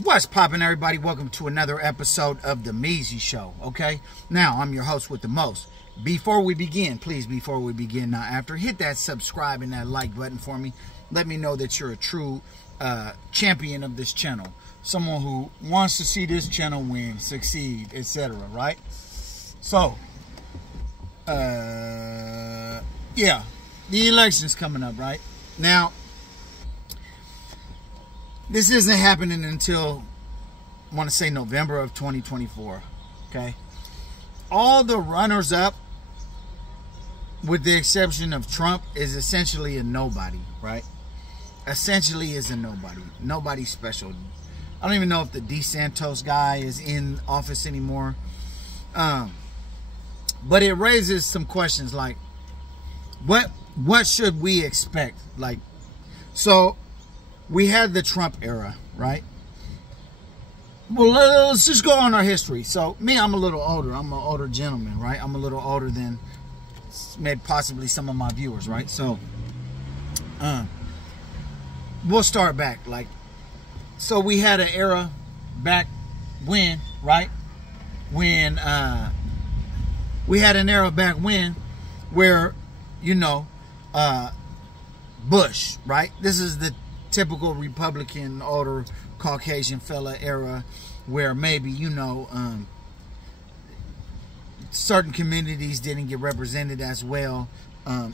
What's poppin', everybody? Welcome to another episode of The Meezy Show, okay? Now, I'm your host with the most. Before we begin, now, after, hit that subscribe and that like button for me. Let me know that you're a true champion of this channel. Someone who wants to see this channel win, succeed, etc., right? So, yeah, the election's coming up, right? Now, this isn't happening until, I want to say, November of 2024, okay? All the runners-up, with the exception of Trump, is essentially a nobody, right? Essentially is a nobody. Nobody special. I don't even know if the DeSantis guy is in office anymore. But it raises some questions like, what should we expect? Like, so we had the Trump era, right? Well, let's just go on our history. So me, I'm a little older. I'm an older gentleman, right? I'm a little older than maybe possibly some of my viewers, right? So we'll start back. Like, so we had an era back when, right? When we had an era back when where, you know, Bush, right? This is the typical Republican, older Caucasian fella era where maybe, you know, certain communities didn't get represented as well.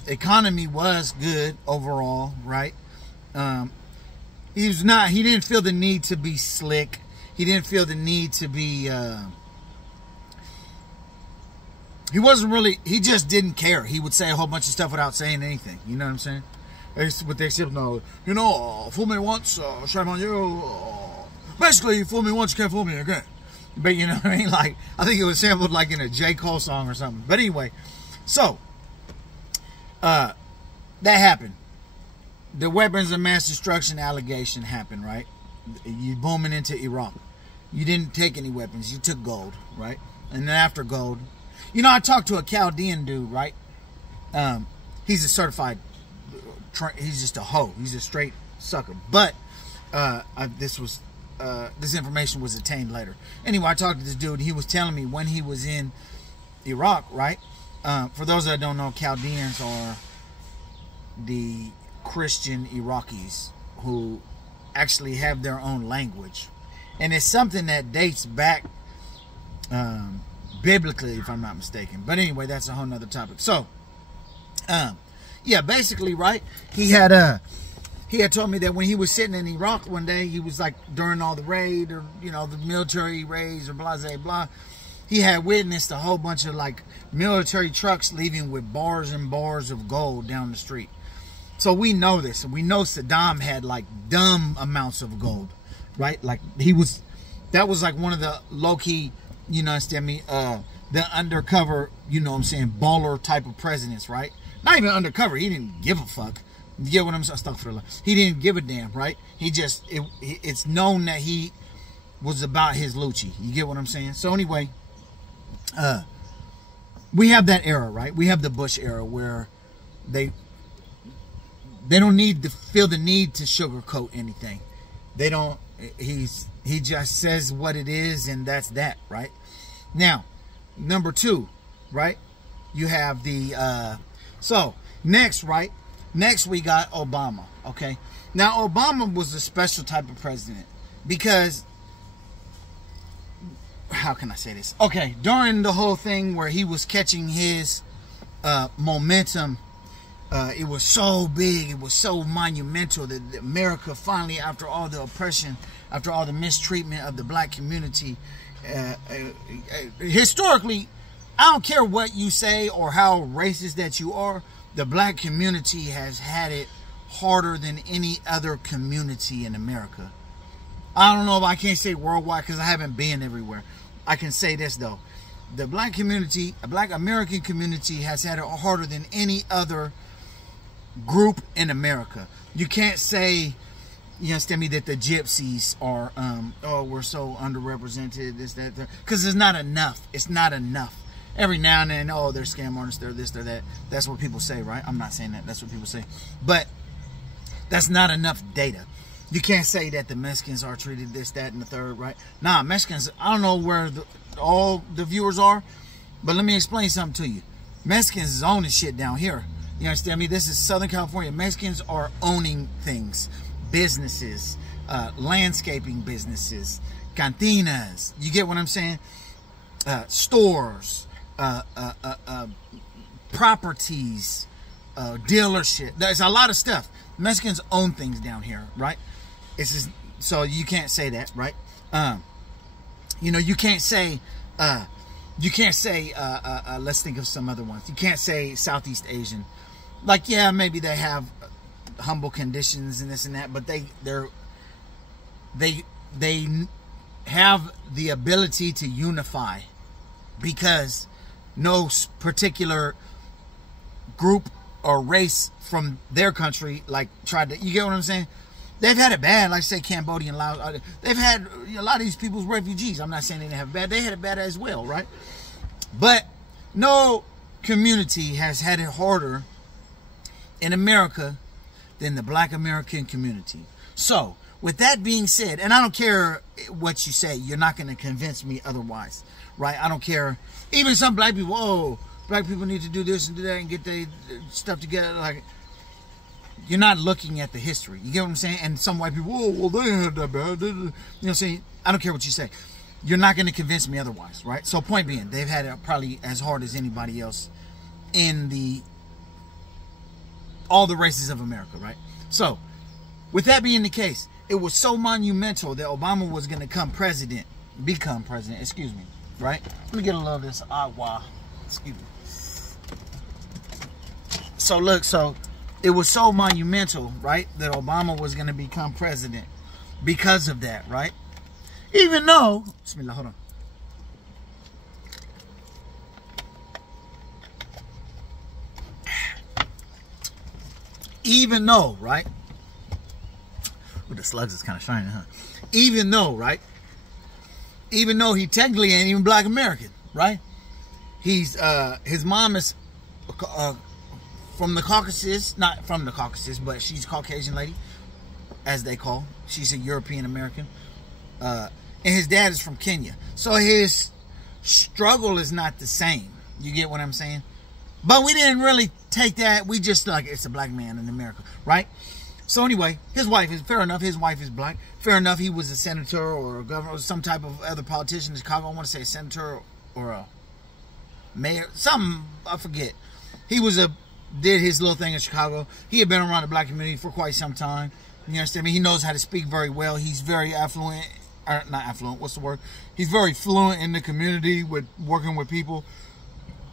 Economy was good overall, right? He didn't feel the need to be slick. He didn't feel the need to be, he just didn't care. He would say a whole bunch of stuff without saying anything. You know what I'm saying? With the exception of, you know, fool me once, shame on you. Basically, fool me once, you can't fool me again. But you know what I mean? Like, I think it was sampled like in a J. Cole song or something. But anyway, so, that happened. The weapons of mass destruction allegation happened, right? You booming into Iraq. You didn't take any weapons. You took gold, right? And then after gold, you know, I talked to a Chaldean dude, right? He's a certified, he's just a hoe. He's a straight sucker. But this information was attained later. Anyway, I talked to this dude. He was telling me when he was in Iraq, right? For those that don't know, Chaldeans are the Christian Iraqis who actually have their own language. And it's something that dates back biblically, if I'm not mistaken. But anyway, that's a whole nother topic. So, yeah, basically, right, he had told me that when he was sitting in Iraq one day, he was like during all the raid, or, you know, the military raids, or blah, blah, blah, he had witnessed a whole bunch of like military trucks leaving with bars and bars of gold down the street. So we know this, and we know Saddam had like dumb amounts of gold, right? Like that was like one of the low-key, you know, the undercover, you know what I'm saying, baller type of presidents, right? Not even undercover. He didn't give a fuck. You get what I'm saying? He didn't give a damn, right? He just, it's known that he was about his Lucci. You get what I'm saying? So anyway, we have that era, right? We have the Bush era where they don't need to feel the need to sugarcoat anything. They don't, he just says what it is, and that's that, right? Now, number two, right? You have the, so next, right? Next we got Obama, okay? Now, Obama was a special type of president because, how can I say this? Okay, during the whole thing where he was catching his momentum, it was so big, it was so monumental that America finally, after all the oppression, after all the mistreatment of the black community, historically, I don't care what you say or how racist that you are, the black community has had it harder than any other community in America. I don't know if I can't say worldwide because I haven't been everywhere. I can say this though. The black community, a black American community, has had it harder than any other group in America. You can't say, you understand me, that the gypsies are, oh, we're so underrepresented, this, that, because it's not enough. It's not enough. Every now and then, oh, they're scam artists, they're this, they're that. That's what people say, right? I'm not saying that. That's what people say. But that's not enough data. You can't say that the Mexicans are treated this, that, and the third, right? Nah, Mexicans, I don't know where all the viewers are, but let me explain something to you. Mexicans is owning shit down here. You understand me? This is Southern California. Mexicans are owning things, businesses, landscaping businesses, cantinas. You get what I'm saying? Stores, properties, dealership. There's a lot of stuff. Mexicans own things down here, right? It's just, so you can't say that, right? You know, you can't say let's think of some other ones. You can't say Southeast Asian. Like, yeah, maybe they have humble conditions and this and that, but they have the ability to unify, because no particular group or race from their country like tried to, you get what I'm saying? They've had it bad, like say Cambodian, Laos. They've had a lot of these people's refugees. I'm not saying they didn't have it bad. They had it bad as well, right? But no community has had it harder in America than the Black American community. So, with that being said, and I don't care what you say, you're not going to convince me otherwise, right? I don't care. Even some black people, oh, black people need to do this and do that and get their stuff together. Like, you're not looking at the history. You get what I'm saying? And some white people, oh, well, they had that bad. You know what I'm saying? I don't care what you say. You're not going to convince me otherwise, right? So point being, they've had it probably as hard as anybody else in all the races of America, right? So, with that being the case, it was so monumental that Obama was going to become president, excuse me, right? Let me get a little of this agua. Excuse me. So look, it was so monumental, right, that Obama was going to become president because of that, right? Even though, bismillah, hold on. Even though, right? Ooh, the slugs is kind of shining, huh? Even though, right? Even though he technically ain't even Black American, right? He's his mom is from the Caucasus, not from the Caucasus, but she's a Caucasian lady, as they call. She's a European American. And his dad is from Kenya. So his struggle is not the same. You get what I'm saying? But we didn't really take that. We just like, it's a black man in America, right? So anyway, his wife is, fair enough, his wife is black. Fair enough, he was a senator or a governor or some type of other politician in Chicago. I want to say a senator or a mayor, something, I forget. He was did his little thing in Chicago. He had been around the black community for quite some time. You understand me? He knows how to speak very well. He's very affluent, or not affluent, what's the word? He's very fluent in the community with working with people.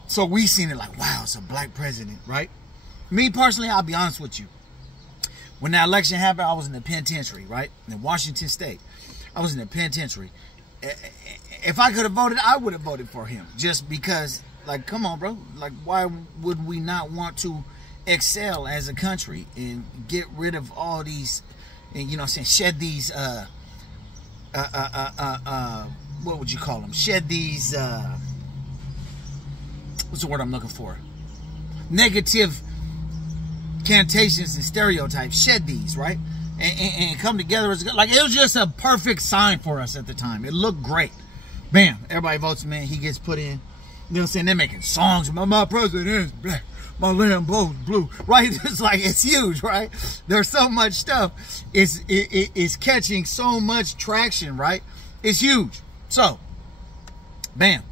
So we seen it like, wow, it's a black president, right? Me personally, I'll be honest with you. When that election happened, I was in the penitentiary, right? In Washington State. I was in the penitentiary. If I could have voted, I would have voted for him. Just because, like, come on, bro. Like, why would we not want to excel as a country and get rid of all these, and, you know what I'm saying, shed these, what would you call them? Shed these, what's the word I'm looking for? Negative cantations and stereotypes. Shed these, right? And come together as like, it was just a perfect sign for us at the time. It looked great. Bam, everybody votes, man. He gets put in. You know what I'm saying? They're making songs. My president is black. My Lambo's blue. Right? It's like, it's huge, right? There's so much stuff. It's catching so much traction, right? It's huge. So, bam.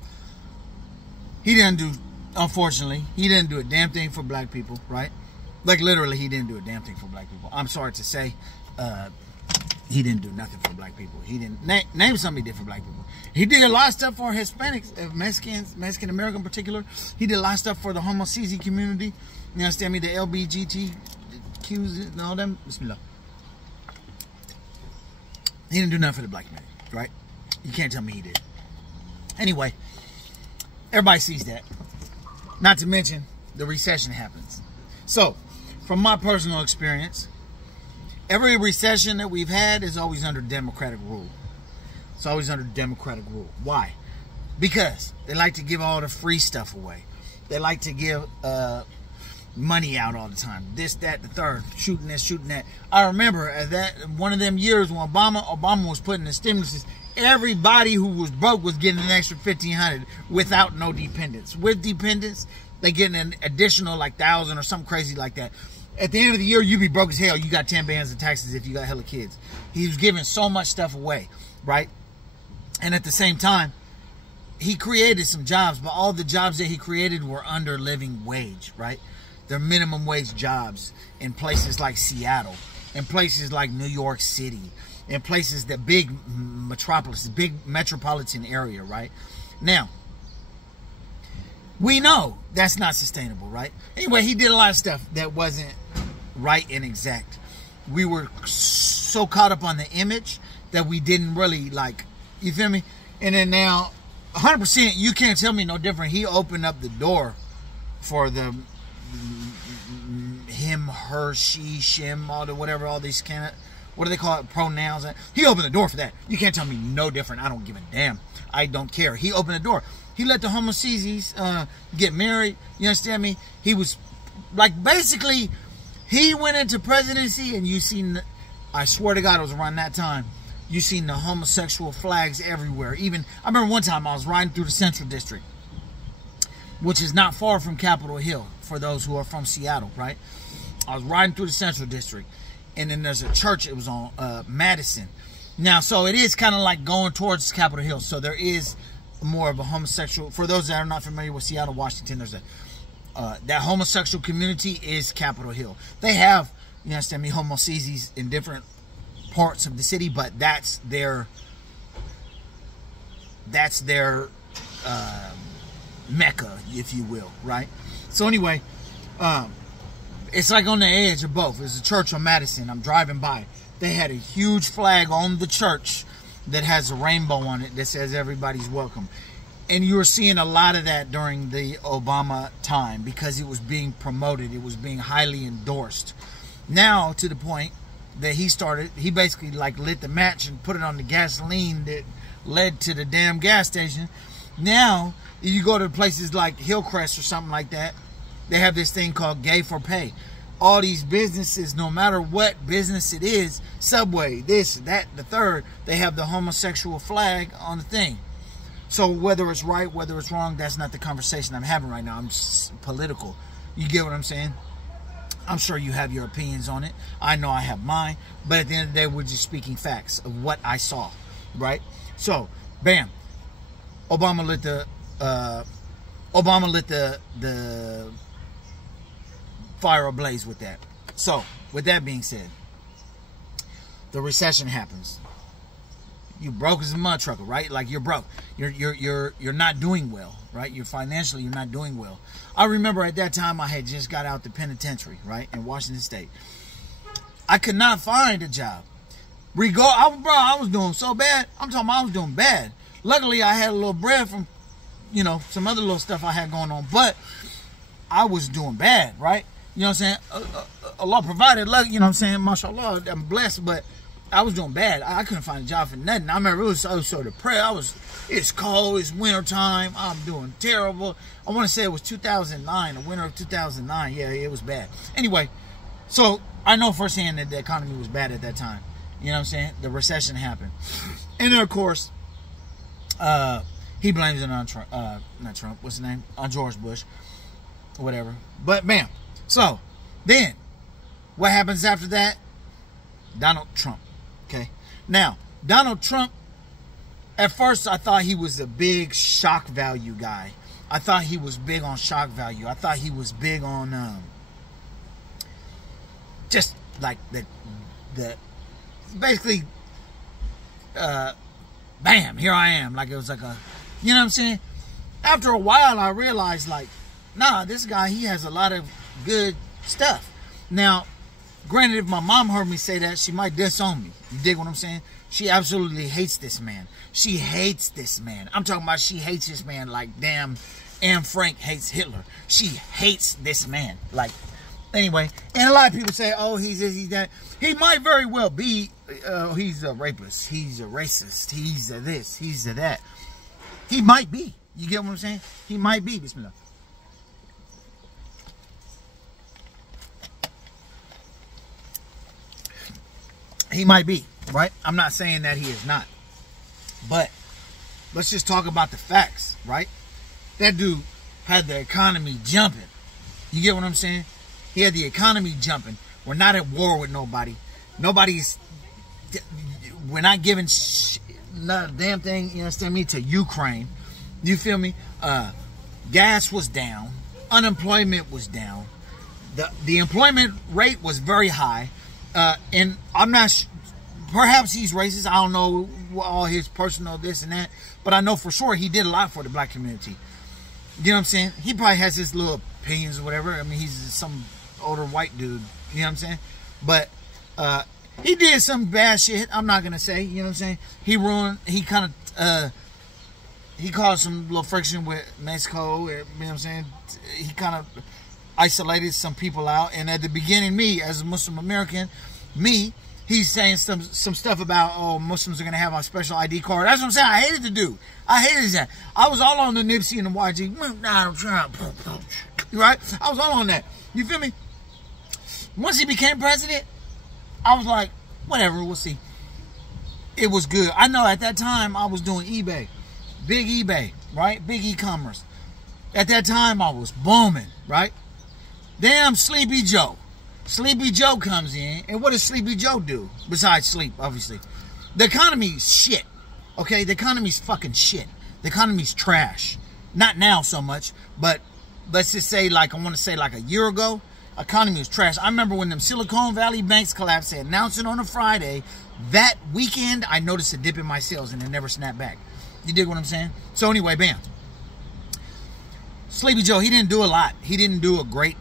He didn't do, unfortunately, he didn't do a damn thing for black people, right? Like, literally, he didn't do a damn thing for black people. I'm sorry to say, he didn't do nothing for black people. He didn't name something he did for black people. He did a lot of stuff for Hispanics, Mexicans, Mexican American in particular. He did a lot of stuff for the Homo CZ community. You understand me? The LBGTQs and all them. Bismillah. He didn't do nothing for the black community, right? You can't tell me he did. Anyway, everybody sees that. Not to mention, the recession happens. So, from my personal experience, every recession that we've had is always under Democratic rule. It's always under Democratic rule. Why? Because they like to give all the free stuff away. They like to give, money out all the time. This, that, the third, shooting this, shooting that. I remember at that one of them years when Obama was putting the stimuluses, everybody who was broke was getting an extra $1,500 without no dependents. With dependents, they getting an additional like 1,000 or something crazy like that. At the end of the year, you be broke as hell. You got 10 bands of taxes if you got hella kids. He was giving so much stuff away, right? And at the same time, he created some jobs, but all the jobs that he created were under living wage, right? They're minimum wage jobs in places like Seattle, in places like New York City, in places that big metropolis, big metropolitan area, right? Now, we know that's not sustainable, right? Anyway, he did a lot of stuff that wasn't right and exact. We were so caught up on the image that we didn't really like, you feel me? And then now, 100%, you can't tell me no different. He opened up the door for the him, her, she, shim, all the whatever, all these kind of, what do they call it, pronouns. He opened the door for that. You can't tell me no different. I don't give a damn. I don't care. He opened the door. He let the homosexuals get married. You understand me? He was like, basically, he went into presidency, and you seen, I swear to God, it was around that time, you seen the homosexual flags everywhere. Even, I remember one time I was riding through the Central District, which is not far from Capitol Hill, for those who are from Seattle, right? I was riding through the Central District, and then there's a church. It was on Madison. Now, so it is kind of like going towards Capitol Hill. So there is more of a homosexual, for those that are not familiar with Seattle, Washington, there's a, that homosexual community is Capitol Hill. They have, you understand me, homosexuals in different parts of the city, but that's their mecca, if you will, right? So anyway, it's like on the edge of both. There's a church on Madison. I'm driving by. They had a huge flag on the church that has a rainbow on it that says everybody's welcome. And you were seeing a lot of that during the Obama time because it was being promoted. It was being highly endorsed. Now, to the point that he basically like lit the match and put it on the gasoline that led to the damn gas station. Now, if you go to places like Hillcrest or something like that, they have this thing called Gay for Pay. All these businesses, no matter what business it is, Subway, this, that, the third, they have the homosexual flag on the thing. So whether it's right, whether it's wrong, that's not the conversation I'm having right now. I'm just political. You get what I'm saying? I'm sure you have your opinions on it. I know I have mine. But at the end of the day, we're just speaking facts of what I saw, right? So, bam. Obama lit the fire ablaze with that. So, with that being said, the recession happens. You broke as a mud trucker, right? Like you're broke. You're not doing well, right? You're not doing well. I remember at that time I had just got out the penitentiary, right, in Washington State. I could not find a job. I was doing so bad. I'm talking about I was doing bad. Luckily, I had a little bread from, you know, some other little stuff I had going on, but I was doing bad, right? You know what I'm saying? Allah provided, luck, you know what I'm saying? MashaAllah, I'm blessed, but I was doing bad. I couldn't find a job for nothing. I remember I was so depressed. It's cold, it's winter time, I'm doing terrible. I want to say it was 2009, the winter of 2009. Yeah, it was bad. Anyway, so I know firsthand that the economy was bad at that time. You know what I'm saying? The recession happened. And then, of course, he blames it on Trump, not Trump, what's his name? On George Bush, whatever. But, bam. So, then, what happens after that? Donald Trump, okay? Now, Donald Trump, at first I thought he was a big shock value guy. I thought he was big on shock value. I thought he was big on, just like the basically, bam, here I am. Like it was like a, you know what I'm saying? After a while, I realized like, nah, this guy, he has a lot of good stuff. Now, granted, if my mom heard me say that, she might disown me. You dig what I'm saying? She absolutely hates this man. She hates this man. I'm talking about she hates this man like damn Anne Frank hates Hitler. She hates this man. Like, anyway, and a lot of people say, oh, he's this, he's that. He might very well be, he's a rapist. He's a racist. He's a this. He's a that. He might be. You get what I'm saying? He might be. Bismillah. He might be, right? I'm not saying that he is not. But let's just talk about the facts, right? That dude had the economy jumping. You get what I'm saying? He had the economy jumping. We're not at war with nobody. We're not giving not a damn thing, you understand me, to Ukraine. You feel me? Gas was down. Unemployment was down. The employment rate was very high. And I'm not perhaps he's racist. I don't know all his personal this and that. But I know for sure he did a lot for the black community. You know what I'm saying? He probably has his little opinions or whatever. I mean, he's some older white dude. You know what I'm saying? But he did some bad shit. I'm not going to say. You know what I'm saying? He kind of, he caused some little friction with Mexico. You know what I'm saying? He kind of isolated some people out. And at the beginning, me, as a Muslim American, he's saying some stuff about, oh, Muslims are going to have a special ID card. That's what I'm saying. I hated the dude. I hated that. I was all on the Nipsey and the YG. Donald Trump. Right? I was all on that. You feel me? Once he became president, I was like, whatever, we'll see. It was good. I know at that time I was doing eBay. Big eBay, right? Big e-commerce. At that time I was booming, right? Damn Sleepy Joe. Sleepy Joe comes in, and what does Sleepy Joe do? Besides sleep, obviously. The economy's shit. Okay? The economy's fucking shit. The economy's trash. Not now so much, but let's just say, like, I want to say like a year ago, economy was trash. I remember when them Silicon Valley banks collapsed, they announced it on a Friday. That weekend, I noticed a dip in my sales, and it never snapped back. You dig what I'm saying? So anyway, bam. Sleepy Joe, he didn't do a lot. He didn't do a great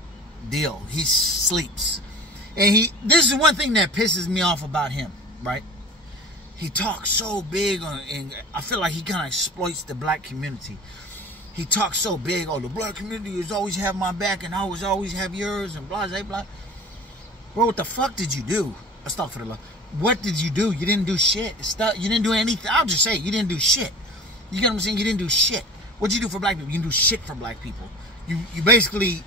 deal. He sleeps. And this is one thing that pisses me off about him, right? He talks so big and I feel like he kind of exploits the black community. He talks so big, oh, the black community has always have my back and I was always have yours and blah, blah, blah. Bro, what the fuck did you do? Astaghfirullah. What did you do? You didn't do shit. You didn't do anything. I'll just say, you didn't do shit. You get what I'm saying? You didn't do shit. What'd you do for black people? You didn't do shit for black people. You basically,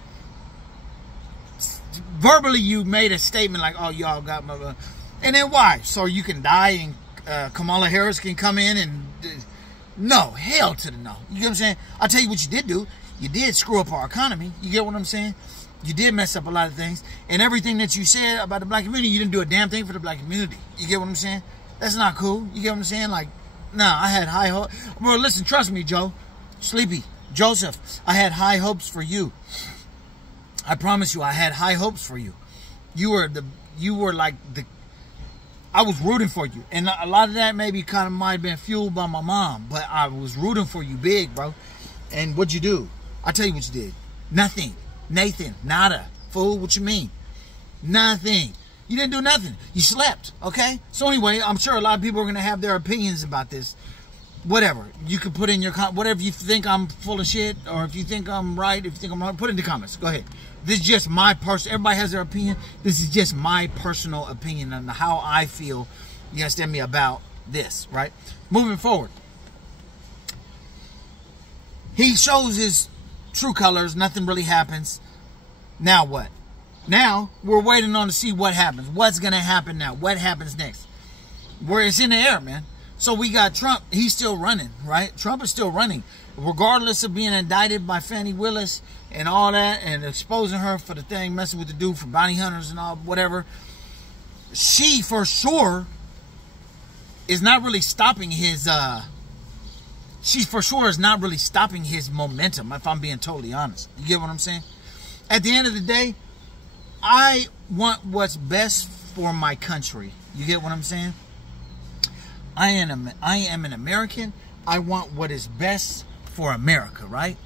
verbally, you made a statement like, oh, y'all got my... And then why? So you can die and Kamala Harris can come in and... No, hell to the no. You get what I'm saying? I'll tell you what you did do. You did screw up our economy. You get what I'm saying? You did mess up a lot of things. And everything that you said about the black community, you didn't do a damn thing for the black community. You get what I'm saying? That's not cool. You get what I'm saying? Like, nah, I had high hopes. Bro, listen, trust me, Joe. Sleepy. Joseph, I had high hopes for you. I promise you, I had high hopes for you. You were like the... I was rooting for you. And a lot of that maybe kind of might have been fueled by my mom. But I was rooting for you big, bro. And what'd you do? I'll tell you what you did. Nothing. Nathan. Nada. Fool, what you mean? Nothing. You didn't do nothing. You slept, okay? So anyway, I'm sure a lot of people are going to have their opinions about this. Whatever. You can put in your... Whatever you think I'm full of shit, or if you think I'm right, if you think I'm wrong, put it in the comments. Go ahead. This is just my personal... Everybody has their opinion. This is just my personal opinion on how I feel, you understand me, about this, right? Moving forward. He shows his true colors. Nothing really happens. Now what? Now, we're waiting on to see what happens. What's going to happen now? What happens next? Where it's in the air, man. So we got Trump. He's still running, right? Trump is still running. Regardless of being indicted by Fani Willis and all that, and exposing her for the thing, messing with the dude for bounty hunters and all, whatever. She, for sure, is not really stopping his, she, for sure, is not really stopping his momentum, if I'm being totally honest. You get what I'm saying? At the end of the day, I want what's best for my country. You get what I'm saying? I am an American. I want what is best for America, right?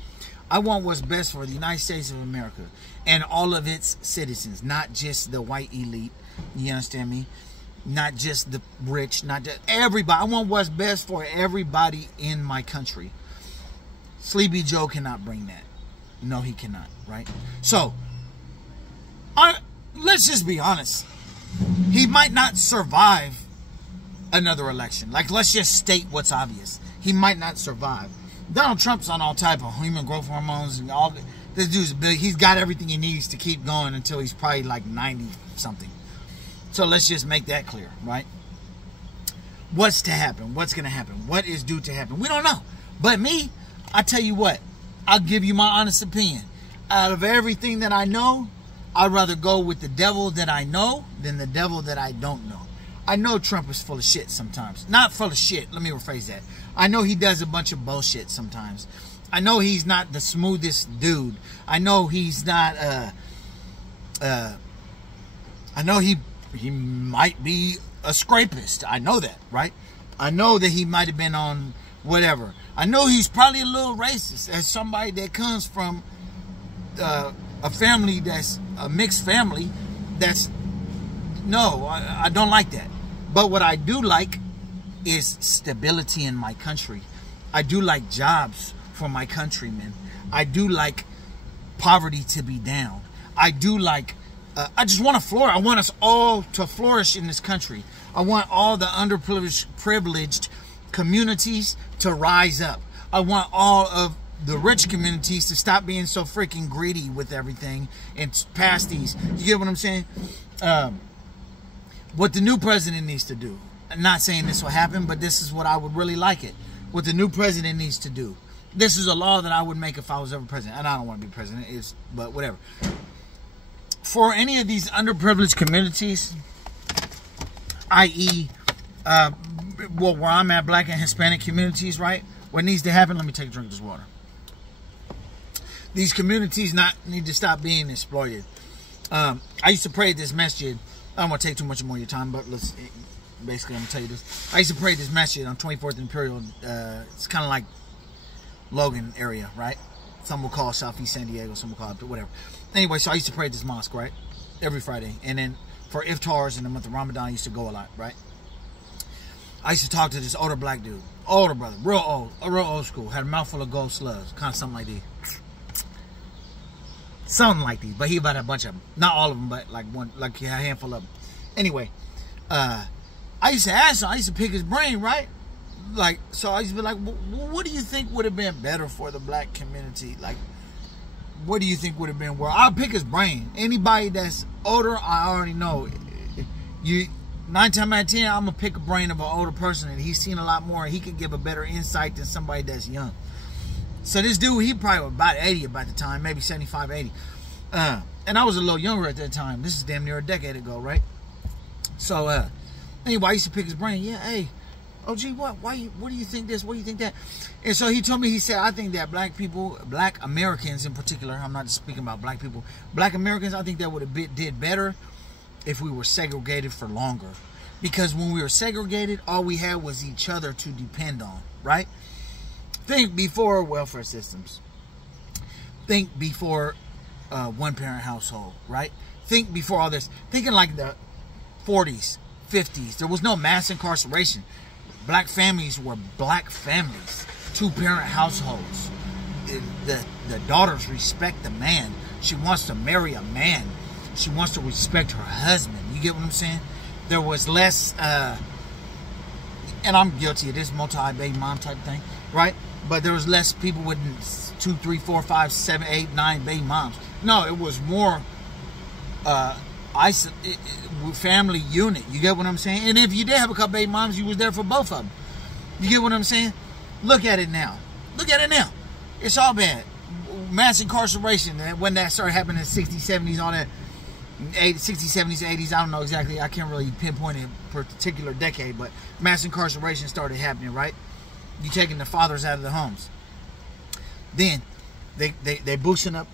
I want what's best for the United States of America and all of its citizens, not just the white elite. You understand me? Not just the rich, not just everybody. I want what's best for everybody in my country. Sleepy Joe cannot bring that. No, he cannot, right? So, let's just be honest. He might not survive another election. Like, let's just state what's obvious. He might not survive. Donald Trump's on all type of human growth hormones and all. This dude's big. He's got everything he needs to keep going until he's probably like 90 something. So let's just make that clear, right? What's to happen? What's going to happen? What is due to happen? We don't know. But me, I tell you what, I'll give you my honest opinion. Out of everything that I know, I'd rather go with the devil that I know than the devil that I don't know. I know Trump is full of shit sometimes. Not full of shit. Let me rephrase that. I know he does a bunch of bullshit sometimes. I know he's not the smoothest dude. I know he's not, I know he might be a scrapist. I know that, right? I know that he might have been on whatever. I know he's probably a little racist as somebody that comes from a family that's a mixed family. No, I don't like that. But what I do like is stability in my country. I do like jobs for my countrymen. I do like poverty to be down. I do like, I just want to flourish. I want us all to flourish in this country. I want all the underprivileged communities to rise up. I want all of the rich communities to stop being so freaking greedy with everything and pass these. You get what I'm saying? What the new president needs to do. I'm not saying this will happen, but this is what I would really like it. What the new president needs to do. This is a law that I would make if I was ever president. And I don't want to be president, but whatever. For any of these underprivileged communities, i.e., well, where I'm at, black and Hispanic communities, right? What needs to happen? Let me take a drink of this water. These communities need to stop being exploited. I used to pray at this masjid. I don't want to take too much more of your time, but basically I'm going to tell you this. I used to pray at this masjid on 24th Imperial. It's kind of like Logan area, right? Some will call Southeast San Diego, some will call it whatever. Anyway, so I used to pray at this mosque, right? Every Friday. And then for iftars in the month of Ramadan, I used to go a lot, right? I used to talk to this older black dude. Older brother, real old school. Had a mouthful of gold slugs. Kind of something like these. Something like these. But he about a bunch of them. Not all of them, but like a handful of them. Anyway, I used to ask him. I used to pick his brain, right? Like, so I used to be like, what do you think would have been better for the black community? Like, what do you think would have been? Well, I'll pick his brain. Anybody that's older, I already know. 9 times out of 10, I'm going to pick a brain of an older person, and he's seen a lot more, and he could give a better insight than somebody that's young. So this dude, he probably was about 80 about the time, maybe 75, 80. And I was a little younger at that time. This is damn near a decade ago, right? So, anyway, I used to pick his brain. Yeah, hey, OG, what do you think this? What do you think that? And so he told me, he said, I think that black people, black Americans in particular, I'm not just speaking about black people, black Americans, I think that would have did better if we were segregated for longer. Because when we were segregated, all we had was each other to depend on, right? Think before welfare systems. Think before one-parent household, right? Think before all this. Thinking like the 40s, 50s. There was no mass incarceration. Black families were black families. Two-parent households. The daughters respect the man. She wants to marry a man. She wants to respect her husband. You get what I'm saying? There was less, and I'm guilty of this multi-baby mom type thing, right? But there was less people with 2, 3, 4, 5, 7, 8, 9 baby moms. No, it was more family unit. You get what I'm saying? And if you did have a couple baby moms, you was there for both of them. You get what I'm saying? Look at it now. Look at it now. It's all bad. Mass incarceration, when that started happening in the 60s, 70s, all that. 60s, 70s, 80s, I don't know exactly. I can't really pinpoint a particular decade, but mass incarceration started happening, right? You taking the fathers out of the homes. Then they boosting up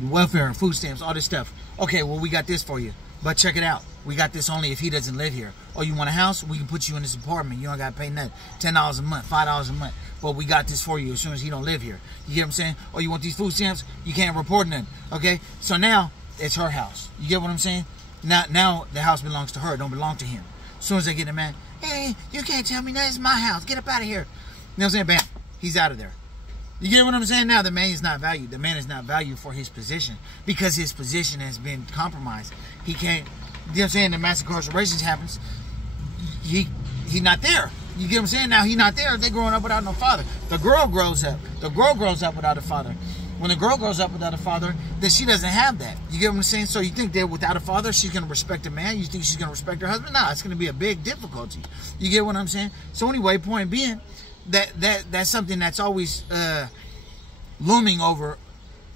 welfare and food stamps, all this stuff. Okay, well, we got this for you, but check it out. We got this only if he doesn't live here. Oh, you want a house? We can put you in this apartment. You don't got to pay nothing. $10 a month, $5 a month. But we got this for you as soon as he don't live here. You get what I'm saying? Oh, you want these food stamps? You can't report nothing. Okay, so now it's her house. You get what I'm saying? Now the house belongs to her. It don't belong to him. As soon as they get the man, hey, you can't tell me that is my house. Get up out of here. You know what I'm saying? Bam. He's out of there. You get what I'm saying? Now the man is not valued. The man is not valued for his position because his position has been compromised. He can't, you know what I'm saying? The mass incarceration happens. He's not there. You get what I'm saying? Now he's not there. They're growing up without no father. The girl grows up. The girl grows up without a father. When the girl grows up without a father, then she doesn't have that. You get what I'm saying? So you think that without a father, she's going to respect a man? You think she's going to respect her husband? No, it's going to be a big difficulty. You get what I'm saying? So anyway, point being, that's something that's always looming over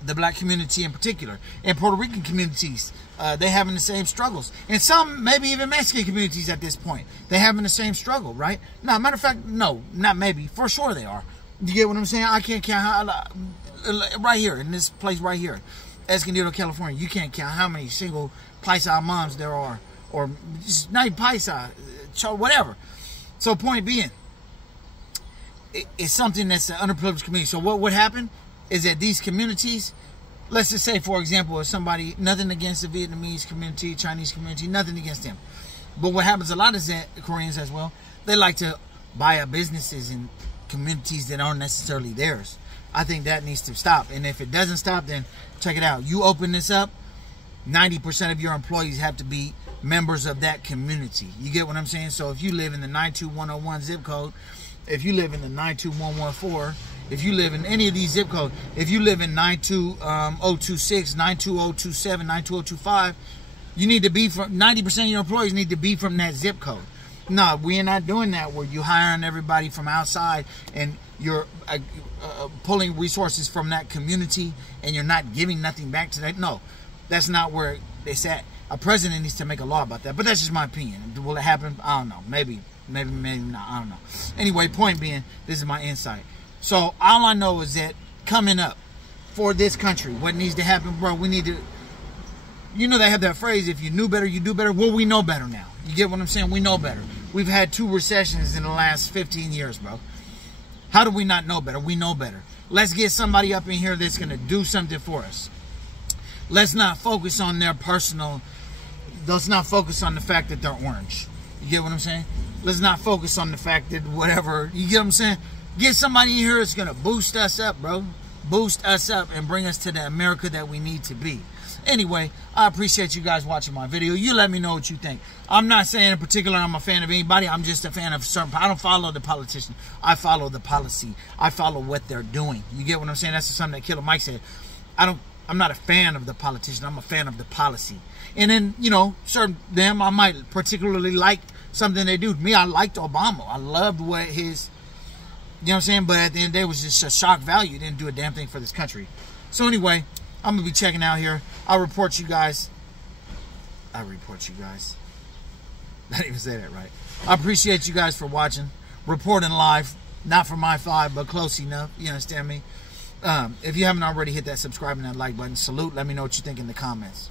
the black community in particular. And Puerto Rican communities, they having the same struggles. And some, maybe even Mexican communities at this point, they having the same struggle, right? No, matter of fact, no, not maybe. For sure they are. You get what I'm saying? I can't count how... Right here, in this place right here, Escondido, California, you can't count how many single Paisa moms there are, or just not even Paisa, whatever. So point being, it's something that's an underprivileged community. So what would happen is that these communities, let's just say, for example, if somebody, nothing against the Vietnamese community, Chinese community, nothing against them. But what happens a lot is that Koreans as well, they like to buy up businesses in communities that aren't necessarily theirs. I think that needs to stop. And if it doesn't stop, then check it out. You open this up, 90% of your employees have to be members of that community. You get what I'm saying? So if you live in the 92101 zip code, if you live in the 92114, if you live in any of these zip codes, if you live in 92026, 92027, 92025, you need to be from 90% of your employees need to be from that zip code. No, we're not doing that where you hiring everybody from outside and you're pulling resources from that community and you're not giving nothing back to that. No, that's not where it's at. A president needs to make a law about that. But that's just my opinion. Will it happen? I don't know. Maybe not. I don't know. Anyway, point being, this is my insight. So all I know is that coming up for this country, what needs to happen, bro, we need to, you know, they have that phrase, if you knew better, you do better. Well, we know better now. You get what I'm saying? We know better. We've had 2 recessions in the last 15 years, bro. How do we not know better? We know better. Let's get somebody up in here that's going to do something for us. Let's not focus on their personal, let's not focus on the fact that they're orange. You get what I'm saying? Let's not focus on the fact that whatever, you get what I'm saying? Get somebody in here that's going to boost us up, bro. Boost us up and bring us to the America that we need to be. Anyway, I appreciate you guys watching my video. You let me know what you think. I'm not saying in particular I'm a fan of anybody. I'm just a fan of certain. I don't follow the politician. I follow the policy. I follow what they're doing. You get what I'm saying? That's something that Killer Mike said. I'm not a fan of the politician. I'm a fan of the policy. And then, you know, certain them I might particularly like something they do. Me, I liked Obama. I loved what his, you know what I'm saying? But at the end of the day, it was just a shock value. He didn't do a damn thing for this country. So anyway, I'm going to be checking out here. I'll report you guys. I didn't even say that right. I appreciate you guys for watching. Reporting live. Not for my 5, but close enough. You understand me? If you haven't already, hit that subscribe and that like button. Salute. Let me know what you think in the comments.